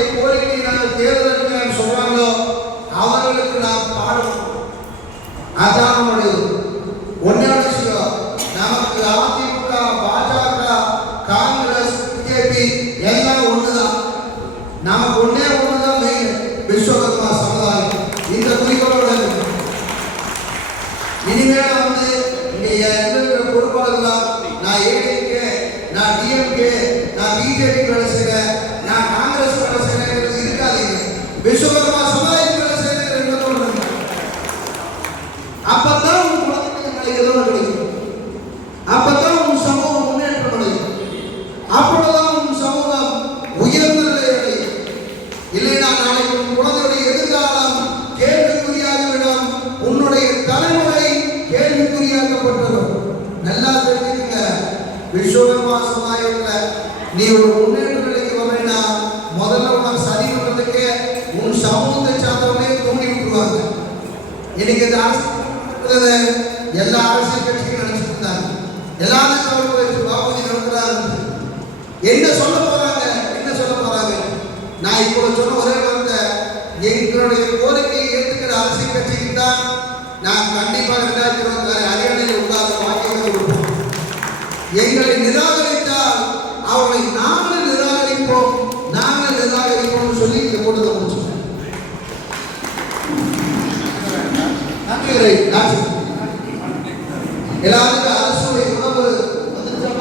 மக்களுடைய கோரிக்கையை நாங்கள் தேர்ந்தெடுக்கிறேன் சொல்றாங்களோ அவர்களுக்கு நாம் பாடம் அதான் நம்முடைய ஒன்னே விஷயம் நமக்கு அதிமுக பாஜக காங்கிரஸ் பிஜேபி எல்லாம் ஒண்ணுதான். நமக்கு ஒன்னே ஒண்ணுதான் மெயின் விஸ்வ குழந்தைங்களுக்கு கிடைக்கும் அப்பதான் உன் சமூகம் முன்னேற்றம் அடையும் அப்பொழுதுதான் உன் சமூகம் உயர்ந்த நிலை அடையும். இல்லைனா நாளைக்கு உன் குழந்தையுடைய எதிர்காலம் கேள்விக்குறியாகிவிடும். உன்னுடைய தலைமுறை கேள்விக்குறியாக்கப்பட்டதும் நல்லா தெரிஞ்சுக்கங்க. விஸ்வகர்மா சமுதாயத்துல நீ ஒரு முன்னேற்ற நிலைக்கு வரேன்னா முதல்ல உனக்கு சரி பண்றதுக்கு உன் சமூகத்தை சார்ந்தவங்களே தூண்டி விட்டுருவாங்க. இன்னைக்கு இந்த அரசு எல்லா அரசியல் கட்சிகளும் நினைச்சிட்டு இருந்தாங்க எல்லாரும் கவனம் வச்சு பாபுஜி நடத்துறாரு என்ன சொல்ல போறாங்க? என்ன சொல்ல போறாங்க? நான் இப்போ சொன்ன ஒரே வந்த எங்களுடைய கோரிக்கையை ஏற்றுக்கிற அரசியல் கட்சிக்கு தான் நான் கண்டிப்பாக ரெண்டாயிரத்தி இருபத்தி ஆறு அரியணையில் உண்டாக வாக்கியங்கள் கொடுப்போம். எங்களை நிராகரித்தால் அவர்களை நாங்களும் நிராகரிப்போம் நாங்கள் நிராகரிப்போம்னு சொல்லி இந்த கூட்டத்தை முடிச்சோம் நன்றி. எல்லாருக்கும்